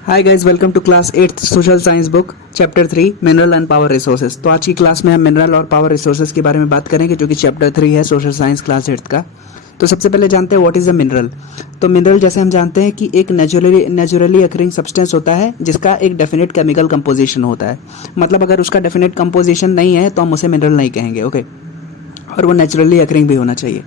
Hi guys, welcome to class 8 social science book chapter 3 mineral and power resources. तो आज की class में हम मिनरल और पावर रिसोर्सेज के बारे में बात करेंगे, जो कि चैप्टर 3 है सोशल साइंस क्लास 8 का। तो सबसे पहले जानते हैं व्हाट इज़ अ मिनरल। तो मिनरल जैसे हम जानते हैं कि एक नेचुरली अकरिंग सब्सटेंस होता है जिसका एक डेफिनेट केमिकल कंपोजिशन होता है। मतलब अगर उसका डेफिनेट कंपोजिशन नहीं है तो हम उसे मिनरल नहीं कहेंगे, ओके। और वो नेचुरली अकरिंग भी होना चाहिए।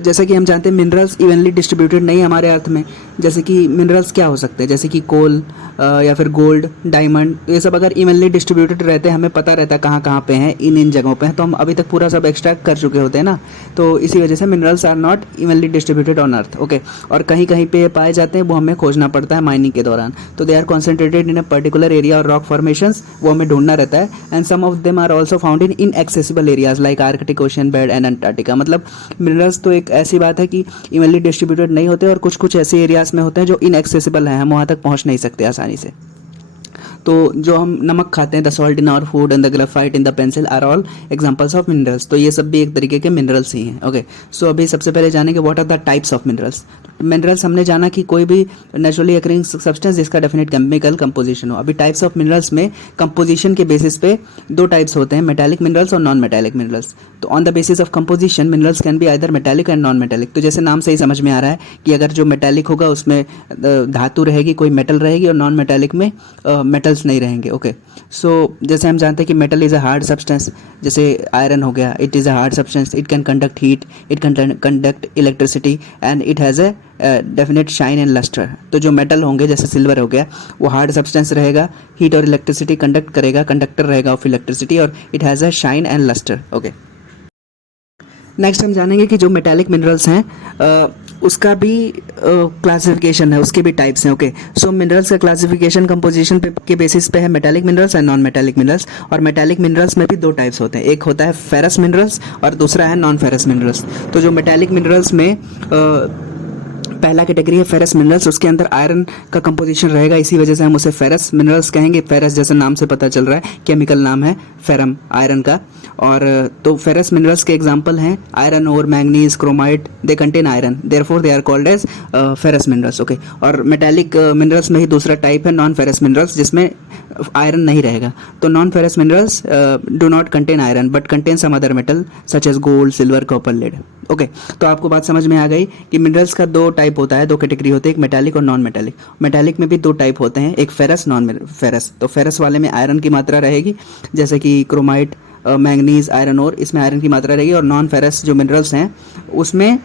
जैसा कि हम जानते हैं मिनरल्स इवनली डिस्ट्रीब्यूटेड नहीं है हमारे अर्थ में। जैसे कि मिनरल्स क्या हो सकते हैं, जैसे कि कोल या फिर गोल्ड, डायमंड, ये सब अगर इवनली डिस्ट्रीब्यूटेड रहते हैं, हमें पता रहता है कहाँ कहाँ पे हैं, इन जगहों पे हैं, तो हम अभी तक पूरा सब एक्सट्रैक्ट कर चुके होते हैं ना। तो इसी वजह से minerals are not evenly distributed on earth, okay. और कहीं कहीं पे पाए जाते हैं, वो हमें खोजना पड़ता है माइनिंग के दौरान। तो they are concentrated in a particular area और रॉक फॉर्मेशंस, वो हमें ढूंढना रहता है। And some of them are also found in inaccessible areas like Arctic ocean bed and Antarctica. मतलब मिनरल्स तो एक ऐसी बात है कि इवनली डिस्ट्रीब्यूटेड नहीं होते और कुछ कुछ ऐसे एरियाज में होते हैं जो इनएक्सेसिबल हैं, हम वहाँ तक पहुँच नहीं सकते आसानी से। तो जो हम नमक खाते हैं, the salt in our food and the graphite in the pencil are all examples of minerals. तो ये सब भी एक तरीके के मिनरल्स ही हैं, ओके। सो अभी सबसे पहले जानेंगे what are the types of minerals. Minerals हमने जाना कि कोई भी नेचुरली अकरिंग सब्सटेंस जिसका डेफिनेट केमिकल कंपोजिशन हो। अभी टाइप्स ऑफ मिनरल्स में कंपोजिशन के बेसिस पे दो टाइप्स होते हैं, मेटालिक मिनरल्स और नॉन मेटालिक मिनरल्स। तो on the basis of composition minerals can be either metallic and non metallic. तो जैसे नाम से ही समझ में आ रहा है कि अगर जो मेटालिक होगा उसमें धातु रहेगी, कोई मेटल रहेगी, और नॉन मेटालिक में मेटल्स नहीं रहेंगे, ओके। जैसे हम जानते हैं कि metal is a hard substance, जैसे आयरन हो गया, it is a hard substance, it can conduct heat, it can conduct electricity and it has a definite shine and lustre. तो जो मेटल होंगे जैसे सिल्वर हो गया, वो हार्ड सब्सटेंस रहेगा, हीट और इलेक्ट्रिसिटी कंडक्ट करेगा, कंडक्टर रहेगा ऑफ इलेक्ट्रिसिटी, और it has a shine and lustre, okay. Next हम जानेंगे कि जो मेटालिक मिनरल्स हैं उसका भी क्लासिफिकेशन है, उसके भी टाइप्स हैं, ओके। मिनरल्स का क्लासिफिकेशन कंपोजिशन के बेसिस पे है, metallic minerals and non metallic minerals. और मेटालिक मिनरल्स में भी दो टाइप्स होते हैं, एक होता है फेरस मिनरल्स और दूसरा है नॉन फेरस मिनरल्स। तो जो मेटालिक मिनरल्स में पहला कैटेगरी है फेरस मिनरल्स, उसके अंदर आयरन का कंपोजिशन रहेगा, इसी वजह से हम उसे फेरस मिनरल्स कहेंगे। फेरस जैसे नाम से पता चल रहा है, केमिकल नाम है फेरम, आयरन का। और तो फेरस मिनरल्स के एग्जांपल हैं आयरन और manganese, chromite, they contain iron, therefore they are called as ferrous minerals, okay. और मेटालिक मिनरल्स में ही दूसरा टाइप है नॉन फेरस मिनरल्स, जिसमें आयरन नहीं रहेगा। तो non ferrous minerals do not contain iron but contain some other metal such as gold, silver, copper, lead, okay. तो आपको बात समझ में आ गई कि मिनरल्स का दो टाइप होता है, दो कैटेगरी होते हैं, एक मेटालिक और नॉन मेटालिक। मेटालिक में भी दो टाइप होते हैं, एक फेरस, नॉन फेरस। तो फेरस वाले में आयरन की मात्रा रहेगी, जैसे कि क्रोमाइट, मैंगनीज, आयरन और, इसमें आयरन की मात्रा रहेगी। और नॉन फेरस जो मिनरल्स हैं उसमें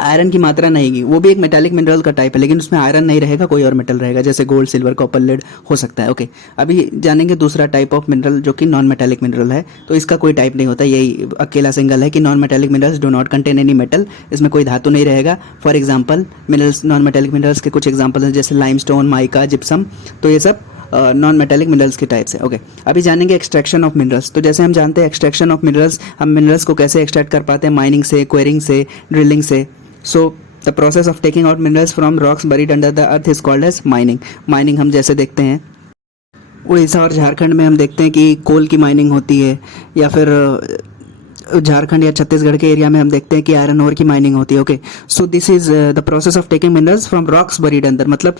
आयरन की मात्रा नहीं होगी, वो भी एक मेटालिक मिनरल का टाइप है, लेकिन उसमें आयरन नहीं रहेगा, कोई और मेटल रहेगा, जैसे गोल्ड, सिल्वर, कॉपर, लेड हो सकता है, ओके। अभी जानेंगे दूसरा टाइप ऑफ मिनरल जो कि नॉन मेटालिक मिनरल है। तो इसका कोई टाइप नहीं होता, यही अकेला सिंगल है कि non metallic minerals do not contain any metal, इसमें कोई धातु नहीं रहेगा। For example minerals, non metallic minerals के कुछ एग्जाम्पल हैं, जैसे लाइमस्टोन, माइका, जिप्सम। तो ये सब नॉन मेटालिक मिनरल्स के टाइप्स है, ओके। अभी जानेंगे एक्सट्रैक्शन ऑफ मिनरल्स। तो जैसे हम जानते हैं एक्सट्रैक्शन ऑफ मिनरल्स, हम मिनरल्स को कैसे एक्सट्रैक्ट कर पाते हैं, माइनिंग से, क्वेरिंग से, ड्रिलिंग से। The process of taking out minerals from rocks buried under the earth is called as mining. Mining हम जैसे देखते हैं उड़ीसा और झारखंड में, हम देखते हैं कि कोल की माइनिंग होती है, या फिर झारखंड या छत्तीसगढ़ के एरिया में हम देखते हैं कि आयरन ओर की माइनिंग होती है, okay. So this is the process of taking minerals from rocks buried अंदर। मतलब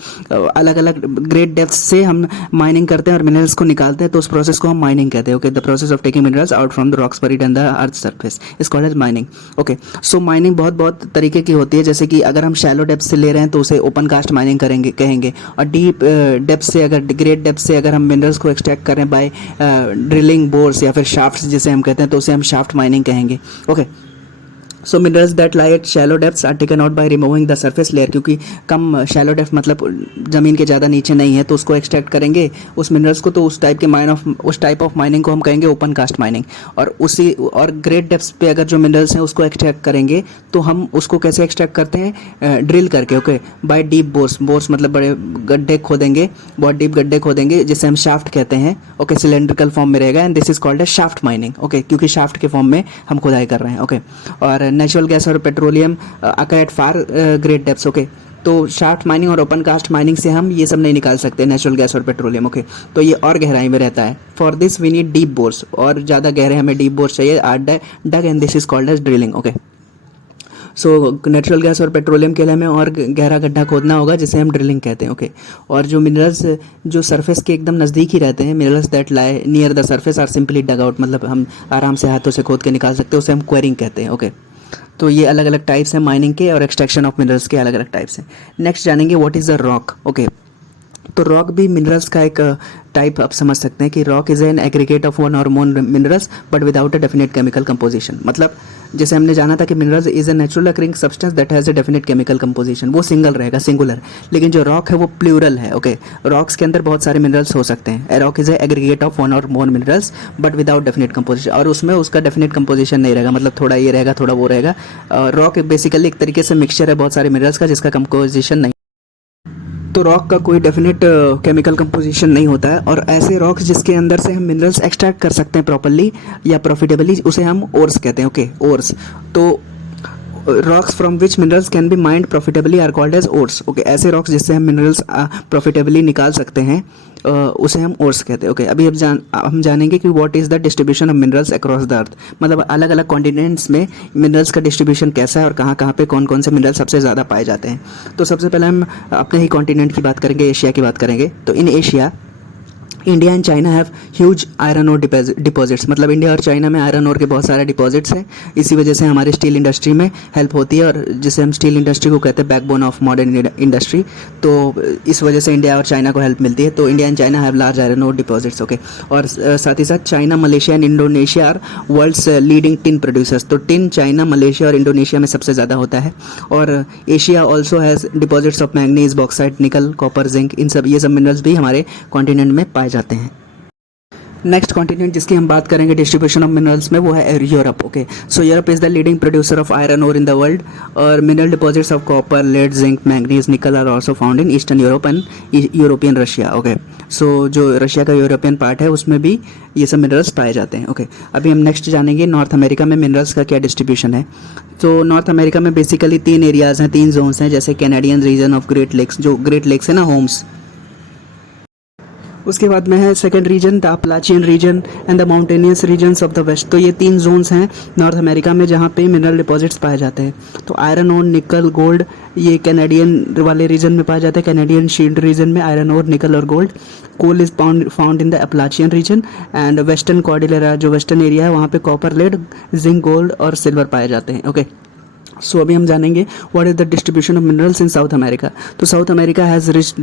अलग अलग ग्रेट डेप्थ से हम माइनिंग करते हैं और मिनरल्स को निकालते हैं, तो उस प्रोसेस को हम माइनिंग कहते हैं, okay. The process of taking minerals out from the rocks buried under earth surface is called as mining, okay. So mining बहुत बहुत तरीके की होती है, जैसे कि अगर हम शैलो डेप्थ से ले रहे हैं तो उसे ओपन कास्ट माइनिंग कहेंगे। और डीप डेप्थ से, अगर ग्रेट डेप्थ से अगर हम मिनरल्स को एक्सट्रैक्ट करें बाय ड्रिलिंग बोर्स या फिर शाफ्ट्स जिसे हम कहते हैं, तो उसे हम शाफ्ट माइनिंग कहेंगे, okay. So minerals that lie at shallow depths are taken out by removing the surface layer. क्योंकि कम शैलो डेप्थ मतलब ज़मीन के ज़्यादा नीचे नहीं है, तो उसको एक्सट्रैक्ट करेंगे उस मिनरल्स को, तो उस टाइप ऑफ माइनिंग को हम कहेंगे ओपन कास्ट माइनिंग। और ग्रेट डेप्थ्स पे अगर जो मिनरल्स हैं उसको एक्सट्रैक्ट करेंगे, तो हम उसको कैसे एक्सट्रैक्ट करते हैं, ड्रिल करके, ओके, बाय डीप बोर्स मतलब बड़े गड्ढे खोदेंगे, बहुत डीप गड्ढे खोदेंगे, जिसे हम शाफ्ट कहते हैं, ओके। सिलेंड्रिकल फॉर्म में रहेगा and this is called as shaft mining, okay, क्योंकि शाफ्ट के फॉर्म में हम खुदाई कर रहे हैं, ओके। और नेचुरल गैस और petroleum occur at far great depths, okay. तो शाफ्ट माइनिंग और ओपन कास्ट माइनिंग से हम ये सब नहीं निकाल सकते, नेचुरल गैस और पेट्रोलियम, ओके। तो ये और गहराई में रहता है। For this we need deep bores, और ज़्यादा गहरे हमें डीप बोर्स चाहिए, are dug and this is called as drilling, okay. So natural gas और पेट्रोलियम के लिए हमें और गहरा गड्ढा खोदना होगा जिसे हम ड्रिलिंग कहते हैं। ओके, और जो मिनरल्स जो सरफेस के एकदम नज़दीक ही रहते हैं, minerals that lie near the surface are simply dug out, मतलब हम आराम से हाथों से खोद के निकाल सकते हैं, उसे हम क्वेरिंग कहते हैं। ओके, तो ये अलग अलग टाइप्स हैं माइनिंग के और एक्सट्रैक्शन ऑफ मिनरल्स के अलग अलग टाइप्स हैं। नेक्स्ट जानेंगे what is the rock. Okay, तो रॉक भी मिनरल्स का एक टाइप आप समझ सकते हैं कि rock is an aggregate of one or more minerals but without a definite chemical composition. मतलब जैसे हमने जाना था कि minerals is a natural occurring substance that has a definite chemical composition, वो सिंगल रहेगा, सिंगुलर। लेकिन जो रॉक है वो प्लूरल है। ओके, रॉक्स के अंदर बहुत सारे मिनरल्स हो सकते हैं। A rock is a aggregate of one or more minerals but without definite composition, और उसमें उसका डेफिनेट कंपोजिशन नहीं रहेगा, मतलब थोड़ा ये रहेगा थोड़ा वो रहेगा। रॉक बेसिकली एक तरीके से मिक्सचर है बहुत सारे मिनरल्स का जिसका कंपोजिशन नहीं। तो रॉक का कोई डेफिनेट केमिकल कंपोजिशन नहीं होता है, और ऐसे रॉक्स जिसके अंदर से हम मिनरल्स एक्सट्रैक्ट कर सकते हैं प्रॉपर्ली या प्रॉफिटेबली, उसे हम ओर्स कहते हैं। Okay, ores. तो rocks from which minerals can be mined profitably are called as ores. Okay, ऐसे रॉक्स जिससे हम मिनरल्स प्रॉफिटेबली निकाल सकते हैं उसे हम ओर्स कहते हैं। ओके, अभी हम जानेंगे कि what is the distribution of minerals across the earth, मतलब अलग अलग कॉन्टिनेंट्स में मिनरल्स का डिस्ट्रीब्यूशन कैसा है और कहाँ कहाँ पे कौन कौन से मिनरल्स सबसे ज़्यादा पाए जाते हैं। तो सबसे पहले हम अपने ही कॉन्टिनेंट की बात करेंगे, एशिया की बात करेंगे। तो in Asia India and China have huge iron ore deposits, मतलब इंडिया और चाइना में आयरन ओर के बहुत सारे डिपॉजिट्स हैं। इसी वजह से हमारे स्टील इंडस्ट्री में हेल्प होती है, और जिसे हम स्टील इंडस्ट्री को कहते हैं बैकबोन ऑफ मॉडर्न इंडस्ट्री। तो इस वजह से इंडिया और चाइना को हेल्प मिलती है। तो India and China have large iron ore deposits. Okay, और साथ ही साथ China, Malaysia and Indonesia are world's leading tin producers. तो टिन चाइना, मलेशिया और इंडोनेशिया में सबसे ज़्यादा होता है। और Asia also has deposits of manganese, bauxite, nickel, copper, zinc, ये सब मिनरल्स भी हमारे कॉन्टिनेंट में पाए जाते हैं। नेक्स्ट कॉन्टिनेंट जिसकी हम बात करेंगे डिस्ट्रीब्यूशन ऑफ मिनरल्स में, वो है Europe. Okay, so Europe is the leading producer of iron ore in the world, और mineral deposits of copper, lead, zinc, manganese, nickel are also found in eastern Europe and European Russia. Okay, so जो Russia का European part है उसमें भी ये सब minerals पाए जाते हैं। ओके, अभी हम नेक्स्ट जानेंगे नॉर्थ अमेरिका में मिनरल्स का क्या डिस्ट्रीब्यूशन है। तो नॉर्थ अमेरिका में बेसिकली 3 एरियाज़ हैं, 3 जोन्स हैं, जैसे Canadian region of Great Lakes, जो ग्रेट लेक्स है ना, होम्स। उसके बाद में है second region the Appalachian region and the mountainous regions of the west. तो ये 3 जोन्स हैं नॉर्थ अमेरिका में जहाँ पे मिनरल डिपॉजिट्स पाए जाते हैं। तो आयरन ओर, निकल, गोल्ड ये कैनेडियन वाले रीजन में पाए जाते हैं, कैनेडियन शील्ड रीजन में आयरन ओर, निकल और gold. Coal is found in the Appalachian region and western cordillera, जो वेस्टर्न एरिया है वहाँ पे कॉपर, लेड, जिंक, गोल्ड और सिल्वर पाए जाते हैं। ओके, सो अभी हम जानेंगे what is the distribution of minerals in South America. तो South America has rich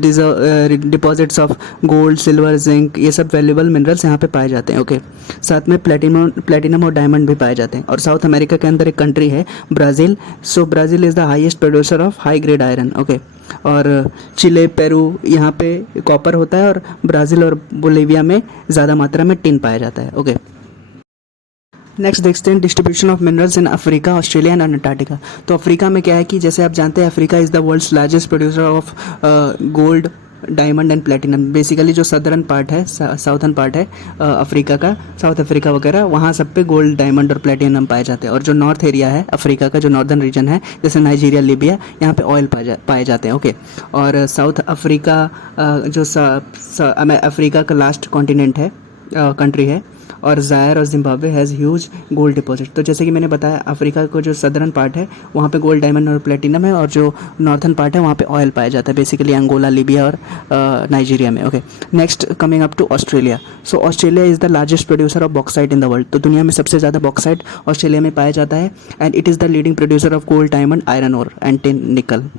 deposits of gold, silver, zinc, ये सब वैल्यूबल मिनरल्स यहाँ पे पाए जाते हैं। ओके, साथ में प्लेटिनम और डायमंड भी पाए जाते हैं। और साउथ अमेरिका के अंदर एक कंट्री है Brazil. So Brazil is the highest producer of high grade iron. Okay, और चिले, पेरू यहाँ पे कॉपर होता है, और ब्राज़ील और बोलिविया में ज़्यादा मात्रा में टिन पाया जाता है। ओके, नेक्स्ट देखते हैं distribution of minerals in Africa, Australia and Antarctica. तो अफ्रीका में क्या है कि जैसे आप जानते हैं Africa is the world's largest producer of gold, diamond and platinum. Basically जो सदर्न पार्ट है, साउथर्न पार्ट है अफ्रीका का, साउथ अफ्रीका वगैरह, वहाँ सब पे गोल्ड, डायमंड और प्लेटिनम पाए जाते हैं। और जो नॉर्थ एरिया है अफ्रीका का, जो नॉर्दर्न रीजन है जैसे नाइजीरिया, लीबिया, यहाँ पे ऑयल पाए जाते हैं। ओके, और साउथ अफ्रीका जो अफ्रीका का लास्ट कॉन्टिनेंट है, कंट्री है, और ज़ायर और Zimbabwe has huge gold deposit. तो जैसे कि मैंने बताया अफ्रीका को जो सदर्न पार्ट है वहाँ पे गोल्ड, डायमंड और प्लेटिनम है, और जो नॉर्थन पार्ट है वहाँ पे ऑयल पाया जाता है, बेसिकली अंगोला, लीबिया और नाइजीरिया में। Okay, next coming up to Australia. So Australia is the largest producer of bauxite in the world. तो दुनिया में सबसे ज़्यादा बॉक्साइट ऑस्ट्रेलिया में पाया जाता है, and it is the leading producer of gold, diamond, iron ore and tin, nickel.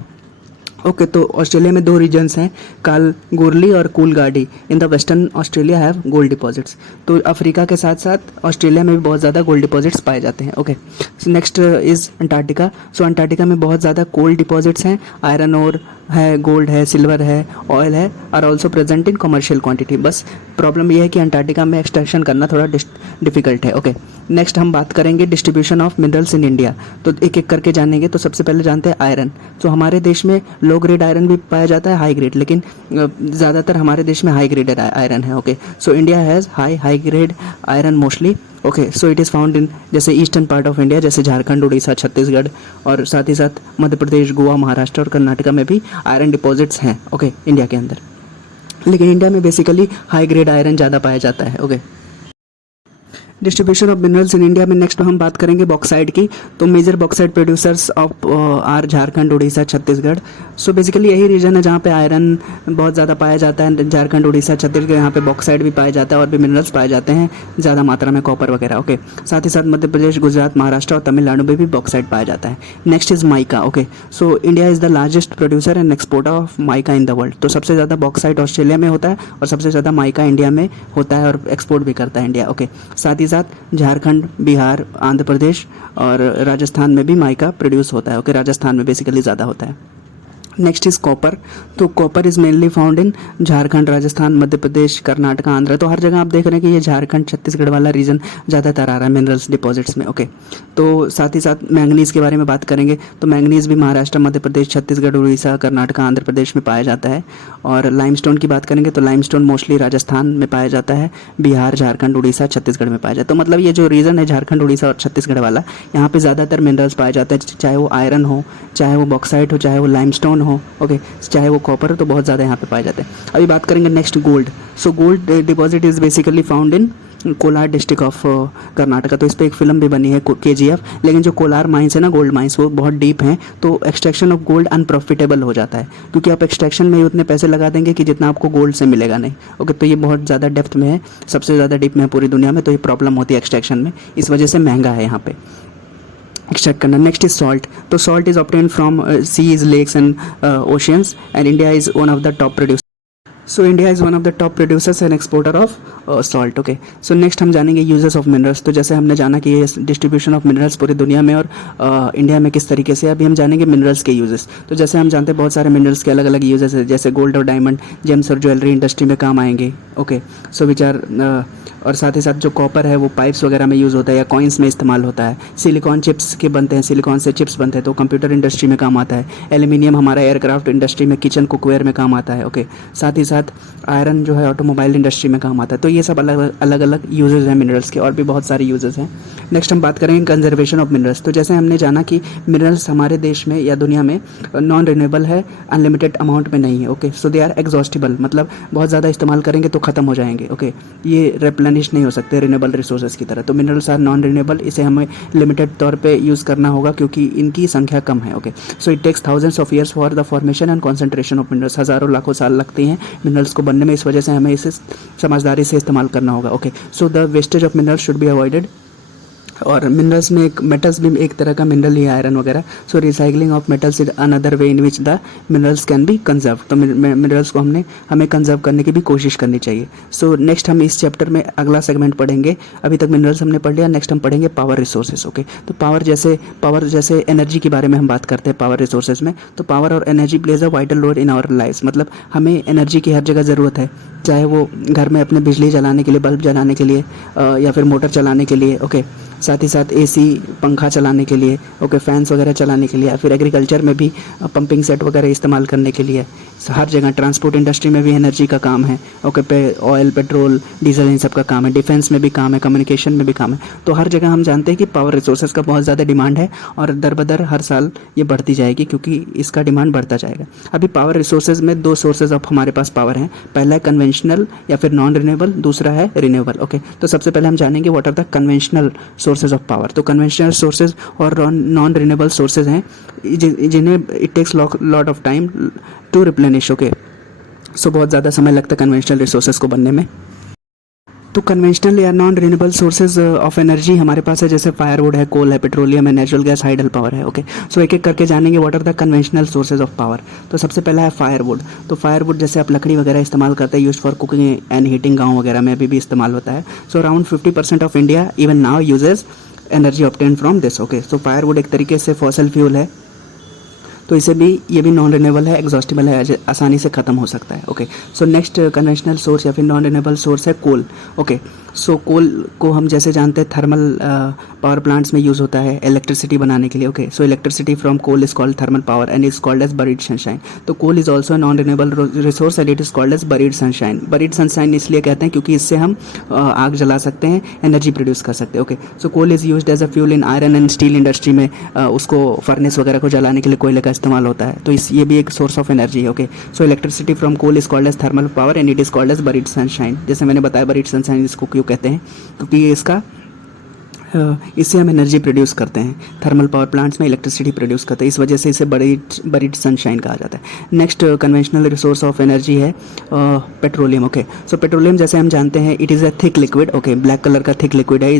Okay, तो ऑस्ट्रेलिया में 2 रीजन्स हैं, कालगोर्ली और Coolgardie. In the western Australia have gold deposits. तो अफ्रीका के साथ साथ ऑस्ट्रेलिया में भी बहुत ज़्यादा गोल्ड डिपॉजिट्स पाए जाते हैं। Okay, so next is Antarctica. So Antarctica में बहुत ज़्यादा कोल डिपॉजिट्स हैं, आयरन ओर है, गोल्ड है, सिल्वर है, ऑयल है, are also present in commercial quantity. बस प्रॉब्लम ये है कि अंटार्कटिका में एक्सट्रैक्शन करना थोड़ा डिफिकल्ट है। ओके, नेक्स्ट हम बात करेंगे distribution of minerals in India. तो एक एक करके जानेंगे। तो सबसे पहले जानते हैं आयरन। तो हमारे देश में लो ग्रेड आयरन भी पाया जाता है, हाई ग्रेड, लेकिन ज़्यादातर हमारे देश में हाई ग्रेडेड आयरन है। Okay, so India has high grade iron mostly. Okay, so it is found in जैसे ईस्टर्न पार्ट ऑफ इंडिया, जैसे झारखंड, उड़ीसा, छत्तीसगढ़, और साथ ही साथ मध्य प्रदेश, गोवा, महाराष्ट्र और कर्नाटका में भी आयरन डिपॉजिट्स हैं। ओके, इंडिया के अंदर, लेकिन इंडिया में बेसिकली हाई ग्रेड आयरन ज़्यादा पाया जाता है। Okay, distribution of minerals in India में नेक्स्ट हम बात करेंगे बॉक्साइट की। तो major bauxite producers of are Jharkhand, Orissa, Chhattisgarh. So basically यही रीजन है जहाँ पे आयरन बहुत ज़्यादा पाया जाता है। झारखंड, उड़ीसा, छत्तीसगढ़, यहाँ पे बॉक्साइट भी पाए जाता है और भी मिनरल्स पाए जाते हैं ज़्यादा मात्रा में, कॉपर वगैरह। ओके, साथ ही साथ मध्य प्रदेश, गुजरात, महाराष्ट्र और तमिलनाडु में भी बॉक्साइट पाया जाता है। Next is mica. Okay, so India is the largest producer and exporter of mica in the world. तो सबसे ज़्यादा बॉक्साइट ऑस्ट्रेलिया में होता है और सबसे ज़्यादा माइका इंडिया में होता है और एक्सपोर्ट भी करता है इंडिया। ओके, साथ ही साथ झारखंड, बिहार, आंध्र प्रदेश और राजस्थान में भी माइका प्रोड्यूस होता है। ओके, राजस्थान में बेसिकली ज़्यादा होता है। Next is copper. तो copper is mainly found in Jharkhand, Rajasthan, Madhya Pradesh, Karnataka, Andhra. तो हर जगह आप देख रहे हैं कि ये झारखंड, छत्तीसगढ़ वाला रीजन ज़्यादातर आ रहा है मिनरल्स डिपॉजिट्स में। ओके, तो साथ ही साथ मैंगनीज़ के बारे में बात करेंगे। तो मैंगनीज़ भी महाराष्ट्र, मध्य प्रदेश, छत्तीसगढ़, उड़ीसा, कर्नाटक, आंध्र प्रदेश में पाया जाता है। और लाइमस्टोन की बात करेंगे तो लाइमस्टोन मोस्टली राजस्थान में पाया जाता है, बिहार, झारखंड, उड़ीसा, छत्तीसगढ़ में पाया जाता है। तो मतलब ये जो रीजन है झारखंड, उड़ीसा और छत्तीसगढ़ वाला, यहाँ पे ज़्यादातर मिनरल्स पाए जाते हैं, चाहे वो आयरन हो, चाहे वो बॉक्साइट हो, चाहे वो लाइमस्टोन हो। ओके, चाहे वो कॉपर हो, तो बहुत ज़्यादा यहाँ पे पाए जाते हैं। अभी बात करेंगे next gold. So gold deposit is basically found in Kolar district of Karnataka. तो इस पर एक फिल्म भी बनी है KGF। लेकिन जो कोलार माइंस है ना, गोल्ड माइंस, वो बहुत डीप हैं, तो एक्सट्रैक्शन ऑफ गोल्ड अनप्रॉफिटेबल हो जाता है, क्योंकि आप एक्सट्रैक्शन में ही उतने पैसे लगा देंगे कि जितना आपको गोल्ड से मिलेगा नहीं। ओके, तो ये बहुत ज़्यादा डेप्थ में है, सबसे ज़्यादा डीप में है पूरी दुनिया में, तो ये प्रॉब्लम होती है एक्सट्रैक्शन में, इस वजह से महंगा है यहाँ पे एक्सट्रैक्ट करना। Next is salt. तो salt is obtain from seas, lakes and oceans and India is one of the top producer. So India is one of the top producers and exporter of salt. Okay, so next हम जानेंगे uses of minerals. तो जैसे हमने जाना कि ये distribution of minerals पूरी दुनिया में और इंडिया में किस तरीके से, अभी हम जानेंगे मिनरल्स के यूजेस। तो जैसे हम जानते हैं बहुत सारे मिनरल्स के अलग अलग यूजेस है, जैसे गोल्ड और डायमंड जेम्स और ज्वेलरी इंडस्ट्री में काम आएंगे। ओके, सो विच आर और साथ ही साथ जो कॉपर है वो पाइप्स वगैरह में यूज़ होता है या कॉइन्स में इस्तेमाल होता है। सिलिकॉन चिप्स के बनते हैं, सिलिकॉन से चिप्स बनते हैं, तो कंप्यूटर इंडस्ट्री में काम आता है। एल्यूमिनियम हमारा एयरक्राफ्ट इंडस्ट्री में, किचन कुकवेयर में काम आता है। ओके, साथ ही साथ आयरन जो है ऑटोमोबाइल इंडस्ट्री में काम आता है। तो ये सब अलग अलग यूजेस हैं मिनरल्स के, और भी बहुत सारे यूजेस हैं। नेक्स्ट हम बात करेंगे कंजर्वेशन ऑफ मिनरल्स। तो जैसे हमने जाना कि मिनरल्स हमारे देश में या दुनिया में नॉन रिन्यूएबल है, अनलिमिटेड अमाउंट में नहीं है। Okay, so they are exhaustible, मतलब बहुत ज़्यादा इस्तेमाल करेंगे तो ख़त्म हो जाएंगे। ओके, ये रिप्लेनिश नहीं हो सकते रिन्यूएबल रिसोर्सेज की तरह। तो मिनरल्स आर नॉन रिन्यूएबल, इसे हमें लिमिटेड तौर पे यूज़ करना होगा क्योंकि इनकी संख्या कम है। Okay, so it takes thousands of years for the formation and concentration of minerals. हज़ारों लाखों साल लगते हैं मिनरल्स को बनने में, इस वजह से हमें इसे समझदारी से इस्तेमाल करना होगा। Okay, so the wastage of minerals should be avoided. और मिनरल्स में एक मेटल्स भी एक तरह का मिनरल ही है, आयरन वगैरह। So recycling of metals is another way in which the minerals can be conserve. तो मिनरल्स को हमें कंजर्व करने की भी कोशिश करनी चाहिए। सो नेक्स्ट हम इस चैप्टर में अगला सेगमेंट पढ़ेंगे। अभी तक मिनरल्स हमने पढ़ लिया, नेक्स्ट हम पढ़ेंगे पावर रिसोर्सेज। ओके, तो पावर जैसे एनर्जी के बारे में हम बात करते हैं पावर रिसोर्सेज में। तो पावर और energy plays a vital role in our lives. मतलब हमें एनर्जी की हर जगह ज़रूरत है, चाहे वो घर में अपने बिजली जलाने के लिए, बल्ब जलाने के लिए, या फिर मोटर चलाने के लिए। ओके, साथ ही साथ AC, पंखा चलाने के लिए। ओके, फैंस वगैरह चलाने के लिए, या फिर एग्रीकल्चर में भी पंपिंग सेट वगैरह इस्तेमाल करने के लिए। हर जगह ट्रांसपोर्ट इंडस्ट्री में भी एनर्जी का काम है। ओके, ऑयल, पेट्रोल, डीजल, इन सब का काम है। डिफेंस में भी काम है, कम्युनिकेशन में भी काम है। तो हर जगह हम जानते हैं कि पावर रिसोर्सेज का बहुत ज़्यादा डिमांड है और दर बदर हर साल ये बढ़ती जाएगी क्योंकि इसका डिमांड बढ़ता जाएगा। अभी पावर रिसोर्सेज में दो सोर्सेज ऑफ हमारे पास पावर हैं। पहला है कन्वेंशनल या फिर नॉन रिन्यूएबल, दूसरा है रिन्यूएबल। ओके, तो सबसे पहले हम जानेंगे what are the conventional sources of power. तो कन्वेंशनल सोर्सेज और नॉन रिन्यूएबल सोर्सेज हैं जिन्हें it takes lot of time to replenish. Okay, so बहुत ज़्यादा समय लगता है कन्वेंशनल रिसोर्सेज को बनने में। तो कन्वेंशनल या non renewable sources of energy हमारे पास है, जैसे फायरवुड है, कोल है, पेट्रोलियम है, नेचुरल गैस, हाइडल पावर है। ओके, सो एक एक करके जानेंगे what are the conventional sources of power. तो सबसे पहला है फायरवुड। तो फायरवुड जैसे आप लकड़ी वगैरह इस्तेमाल करते हैं, use for cooking and heating, गाँव वगैरह में अभी भी इस्तेमाल होता है। So around 50% of India even now uses energy obtain from this. Okay, so firewood एक तरीके से फॉसल फ्यूल है, तो ये भी नॉन रिन्यूएबल है, एग्जॉस्टिबल है, आसानी से ख़त्म हो सकता है। Okay, so next conventional source या फिर नॉन रिन्यूएबल सोर्स है कोल। ओके, सो कोल को हम जैसे जानते हैं थर्मल पावर प्लांट्स में यूज़ होता है इलेक्ट्रिसिटी बनाने के लिए। Okay, so electricity from coal is called thermal power and is called as buried sunshine. तो coal is also non renewable resource and it is called as buried sunshine. Buried sunshine इसलिए कहते हैं क्योंकि इससे हम आग जला सकते हैं, एनर्जी प्रोड्यूस कर सकते हैं। Okay, so coal is used as a fuel in iron and steel industry में, उसको फर्नेस वगैरह को जलाने के लिए कोयले का इस्तेमाल होता है। तो ये भी एक सोर्स ऑफ एनर्जी है। Okay, so electricity from coal is called as thermal power and it is called as buried sunshine. जैसे मैंने बताया बरीड सनशाइन इसको क्यों कहते हैं, क्योंकि ये इसका इससे हम एनर्जी प्रोड्यूस करते हैं। थर्मल पावर प्लांट्स में इलेक्ट्रिसिटी प्रोड्यूस करते हैं, इस वजह से इसे बरीड सनशाइन कहा जाता है। Next conventional resource of energy है पेट्रोलियम। ओके, सो पेट्रोलियम जैसे हम जानते हैं it is a thick liquid. Okay, black colour का थिक लिक्विड है,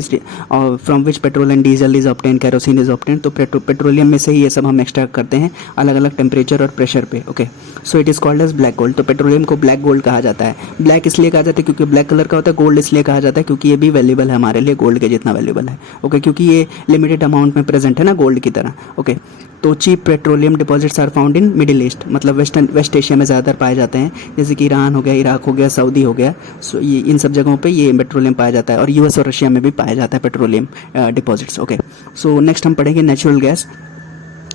from which petrol and diesel is obtain, kerosene is obtain. तो पेट्रोलियम में से ही ये सब हम एक्सट्रैक्ट करते हैं अलग अलग टेम्परेचर और प्रेशर पे। Okay, so it is called as black gold. तो पेट्रोलियम को ब्लैक गोल्ड कहा जाता है। ब्लैक इसलिए कहा जाता है क्योंकि ब्लैक कलर का होता है, गोल्ड इसलिए कहा जाता है क्योंकि ये भी वैल्यूबल है हमारे लिए, गोल्ड के जितना वैल्यूबल है। ओके, क्योंकि ये लिमिटेड अमाउंट में प्रेजेंट है ना गोल्ड की तरह। ओके, तो chief petroleum deposits are found in Middle East, मतलब वेस्ट एशिया में ज़्यादातर पाए जाते हैं, जैसे कि ईरान हो गया, इराक हो गया, सऊदी हो गया। सो ये इन सब जगहों पे ये पेट्रोलियम पाया जाता है, और यूएस और रशिया में भी पाया जाता है petroleum deposits. Okay, so next हम पढ़ेंगे नेचुरल गैस।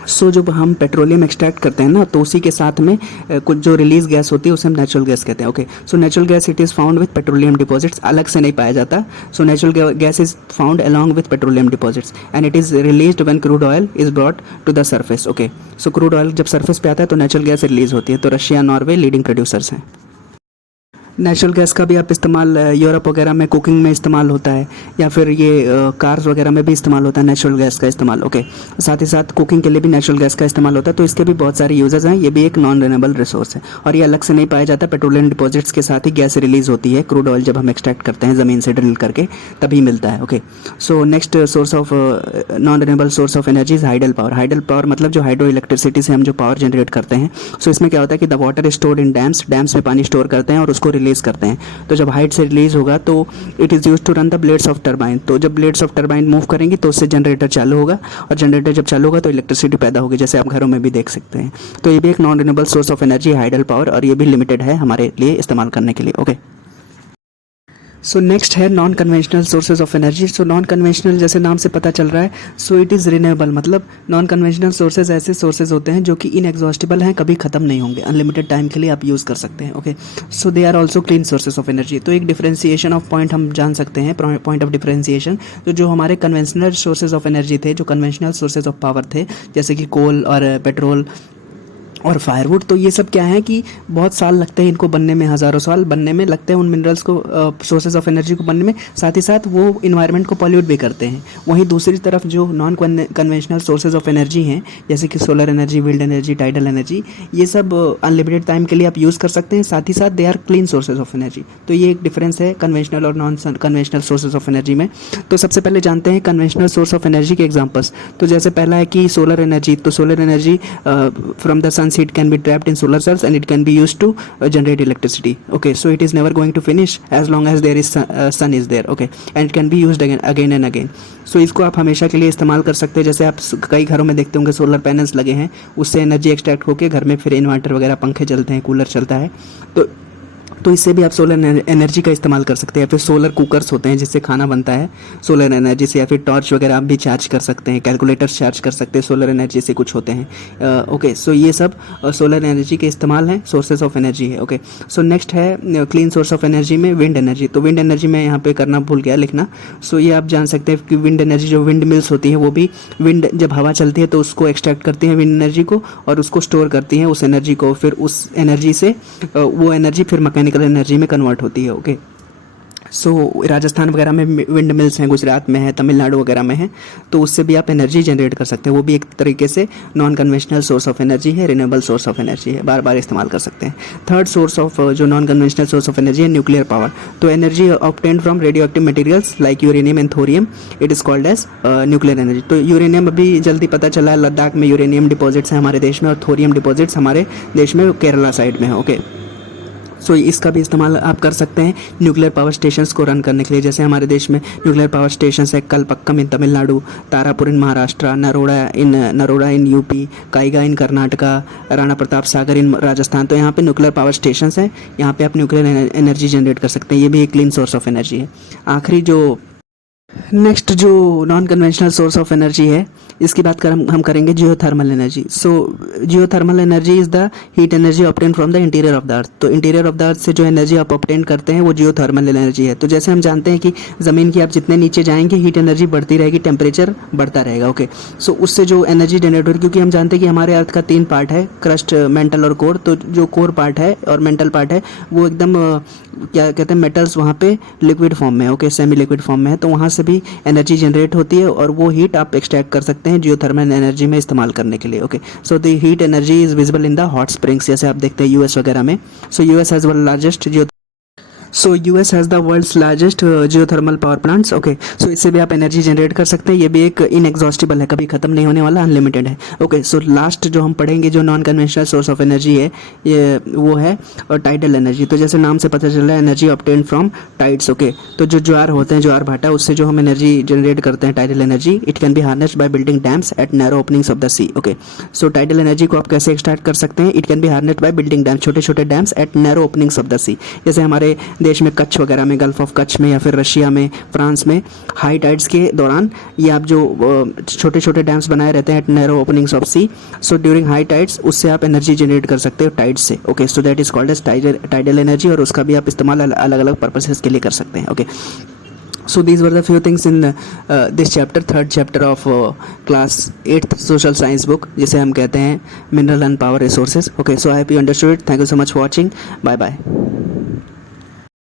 सो जब हम पेट्रोलियम एक्सट्रैक्ट करते हैं ना, तो उसी के साथ में कुछ जो रिलीज गैस होती है उसे हम नेचुरल गैस कहते हैं। Okay, so natural gas it is found with petroleum deposits, अलग से नहीं पाया जाता। So natural gas is found along with petroleum deposits and it is released when crude oil is brought to the surface. Okay, so crude oil जब surface पे आता है तो नेचुरल गैस रिलीज होती है। तो रशिया, नॉर्वे लीडिंग प्रोड्यूसर्स हैं। Natural gas का भी आप इस्तेमाल यूरोप वगैरह में कुकिंग में इस्तेमाल होता है, या फिर ये कार्स वगैरह में भी इस्तेमाल होता है नेचुरल गैस का इस्तेमाल। ओके, साथ ही साथ कुकिंग के लिए भी नेचुरल गैस का इस्तेमाल होता है, तो इसके भी बहुत सारे यूजेस हैं। ये भी एक नॉन रिन्यूएबल रिसोर्स है और ये अलग से नहीं पाया जाता। पेट्रोलियम डिपॉजिट्स के साथ ही गैस रिलीज होती है, क्रूड ऑयल जब हम एक्सट्रैक्ट करते हैं ज़मीन से ड्रिल करके तभी मिलता है। Okay, so next source of non renewable source of energy is hydel power. Hydel power मतलब जो हाइड्रो इलेक्ट्रिसिटी से हम जो पावर जनरेट करते हैं। सो इसमें क्या होता है कि the water stored in dams में पानी स्टोर करते हैं और उसको रिलीज करते हैं। तो जब हाइट से रिलीज होगा तो it is use to run the blades of turbine. तो जब ब्लेड्स ऑफ टरबाइन मूव करेंगी तो उससे जनरेटर चालू होगा, और जनरेटर जब चालू होगा तो इलेक्ट्रिसिटी पैदा होगी, जैसे आप घरों में भी देख सकते हैं। तो ये भी एक non renewable source of energy hydel power, और ये भी लिमिटेड है हमारे लिए इस्तेमाल करने के लिए। ओके, सो नेक्स्ट है non conventional sources of energy. So non conventional जैसे नाम से पता चल रहा है, सो इट इज़ रिन्यूएबल, मतलब नॉन कन्वेंशनल सोर्सेज ऐसे सोर्सेज होते हैं जो कि इनएग्जॉस्टिबल हैं, कभी ख़त्म नहीं होंगे, अनलिमिटेड टाइम के लिए आप यूज़ कर सकते हैं। Okay, so they are also clean sources of energy. तो एक डिफरेंशिएशन ऑफ पॉइंट हम जान सकते हैं, पॉइंट ऑफ डिफरेंशिएशन। तो जो हमारे कन्वेंशनल सोर्सेज ऑफ एनर्जी थे, जो कन्वेंशनल सोर्सेज ऑफ पावर थे, जैसे कि कोल और पेट्रोल और फायरवुड, तो ये सब क्या है कि बहुत साल लगते हैं इनको बनने में, हज़ारों साल बनने में लगते हैं उन मिनरल्स को, सोर्सेज ऑफ एनर्जी को बनने में। साथ ही साथ वो इन्वायरमेंट को पॉल्यूट भी करते हैं। वहीं दूसरी तरफ जो non conventional sources of energy हैं, जैसे कि solar energy, wind energy, tidal energy, ये सब अनलिमिटेड टाइम के लिए आप यूज़ कर सकते हैं। साथ ही साथ they are clean sources of energy. तो ये एक डिफरेंस है कन्वेंशनल और non conventional sources of energy में। तो सबसे पहले जानते हैं कन्वेंशनल सोर्स ऑफ एनर्जी के एग्जाम्पल्स। तो जैसे पहला है कि सोलर एनर्जी। तो solar energy from the sun heat can be trapped in solar cells and it can be used to generate electricity. Okay, so it is never going to finish as long as there is sun is there. Okay, and it can be used again and again. So इसको आप हमेशा के लिए इस्तेमाल कर सकते हैं। जैसे आप कई घरों में देखते होंगे सोलर पैनल्स लगे हैं, उससे एनर्जी एक्सट्रैक्ट होकर घर में फिर इन्वर्टर वगैरह, पंखे चलते हैं, कूलर चलता है। तो इससे भी आप सोलर एनर्जी का इस्तेमाल कर सकते हैं। या फिर सोलर कुकर्स होते हैं जिससे खाना बनता है सोलर एनर्जी से, या फिर टॉर्च वगैरह आप भी चार्ज कर सकते हैं, कैलकुलेटर्स चार्ज कर सकते हैं, सोलर एनर्जी से कुछ होते हैं। ओके, सो ये सब सोलर एनर्जी के इस्तेमाल हैं, सोर्सेज ऑफ एनर्जी है। ओके, सो नेक्स्ट है क्लीन सोर्स ऑफ एनर्जी में विंड एनर्जी। तो विंड एनर्जी में यहाँ पे करना भूल गया लिखना। सो ये आप जान सकते हैं कि विंड एनर्जी, जो विंड मिल्स होती है, वो भी विंड जब हवा चलती है तो उसको एक्सट्रैक्ट करती हैं विंड एनर्जी को, और उसको स्टोर करती हैं उस एनर्जी को। फिर उस एनर्जी से वो एनर्जी फिर मैकेनिकल एनर्जी में कन्वर्ट होती है। ओके, सो राजस्थान वगैरह में विंड मिल्स हैं, गुजरात में है, तमिलनाडु वगैरह में है, तो उससे भी आप एनर्जी जनरेट कर सकते हैं। वो भी एक तरीके से non conventional source of energy है, रिन्यूएबल सोर्स ऑफ एनर्जी है, बार बार इस्तेमाल कर सकते हैं। थर्ड सोर्स ऑफ जो non conventional source of energy है न्यूक्लियर पावर। तो energy obtained from radioactive materials like uranium and thorium, it is called as nuclear energy. तो यूरेनियम अभी जल्दी पता चला है, लद्दाख में यूरेनियम डिपॉजिट्स हैं हमारे देश में, और थोरियम डिपॉजिट्स हमारे देश में केरला साइड में है। ओके, सो इसका भी इस्तेमाल आप कर सकते हैं न्यूक्लियर पावर स्टेशंस को रन करने के लिए। जैसे हमारे देश में न्यूक्लियर पावर स्टेशंस है कलपक्कम इन तमिलनाडु, तारापुर इन महाराष्ट्र, नरोड़ा इन यूपी, काइगा इन कर्नाटका, राणा प्रताप सागर इन राजस्थान। तो यहाँ पे न्यूक्लियर पावर स्टेशंस हैं, यहाँ पे आप न्यूक्लियर एनर्जी जनरेट कर सकते हैं। ये भी एक क्लीन सोर्स ऑफ एनर्जी है। आखिरी जो नेक्स्ट जो non conventional source of energy है, इसकी बात हम करेंगे geothermal energy. So geothermal energy is the heat energy obtain from the interior of the earth. तो इंटीरियर ऑफ द अर्थ से जो एनर्जी आप ऑब्टेन करते हैं वो जियोथर्मल एनर्जी है। तो जैसे हम जानते हैं कि ज़मीन की आप जितने नीचे जाएंगे हीट एनर्जी बढ़ती रहेगी, टेम्परेचर बढ़ता रहेगा। ओके, सो उससे जो एनर्जी जनरेट होगी, क्योंकि हम जानते हैं कि हमारे अर्थ का 3 पार्ट है, क्रस्ट, मेंटल और कोर। तो जो कोर पार्ट है और मेंटल पार्ट है वो एकदम क्या कहते हैं, मेटल्स वहाँ पे लिक्विड फॉर्म में, ओके, सेमी लिक्विड फॉर्म में है। तो वहाँ से भी एनर्जी जनरेट होती है और वो हीट आप एक्सट्रैक्ट कर सकते हैं जियोथर्मल एनर्जी में इस्तेमाल करने के लिए। Okay, so the heat energy is visible in the hot springs, जैसे आप देखते हैं यूएस वगैरह में। So US has one largest so US has the world's largest geothermal power plants. Okay, so इससे भी आप एनर्जी जनरेट कर सकते हैं। ये भी एक इनएग्जॉस्टिबल है, कभी ख़त्म नहीं होने वाला, अनलिमिटेड है। ओके, सो लास्ट जो हम पढ़ेंगे जो non conventional source of energy है ये वो है टाइडल एनर्जी। तो जैसे नाम से पता चल रहा है energy obtain from tides. Okay, तो जो ज्वार होते हैं, ज्वार भाटा, उससे जो हम एनर्जी जनरेट करते हैं tidal energy, it can be harnessed by building dams at narrow openings of the sea. Okay, so tidal energy को आप कैसे एक्सट्रैक्ट कर सकते हैं? It can be harnessed by building dams, छोटे छोटे dams at narrow openings of the sea. जैसे हमारे देश में कच्छ वगैरह में, गल्फ ऑफ कच्छ में, या फिर रशिया में, फ्रांस में हाई टाइड्स के दौरान ये आप जो छोटे छोटे डैम्स बनाए रहते हैं at narrow openings of sea, so during high tides उससे आप एनर्जी जनरेट कर सकते हो टाइड्स से। Okay, so that is called as tidal energy, और उसका भी आप इस्तेमाल अलग अलग पर्पसेस के लिए कर सकते हैं। Okay, so these were the few things in this chapter, third chapter of class 8th social science book, जिसे हम कहते हैं mineral and power resources. Okay, so I hope you understood it. Thank you so much for watching. Bye bye.